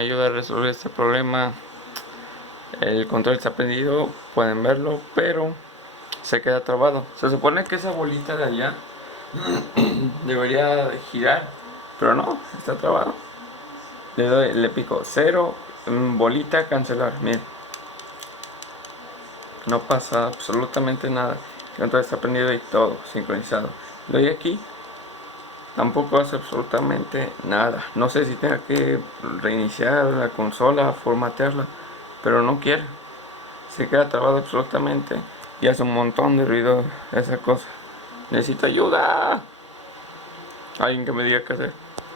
me ayuda a resolver este problema. El control está prendido, pueden verlo, pero se queda trabado. Se supone que esa bolita de allá debería girar, pero no, está trabado. Le pico 0, bolita, cancelar. Miren, no pasa absolutamente nada. El control está prendido y todo sincronizado. Le doy aquí, tampoco hace absolutamente nada. No sé si tenga que reiniciar la consola, formatearla, pero no quiere. Se queda trabado absolutamente y hace un montón de ruido esa cosa. Necesito ayuda. Alguien que me diga qué hacer.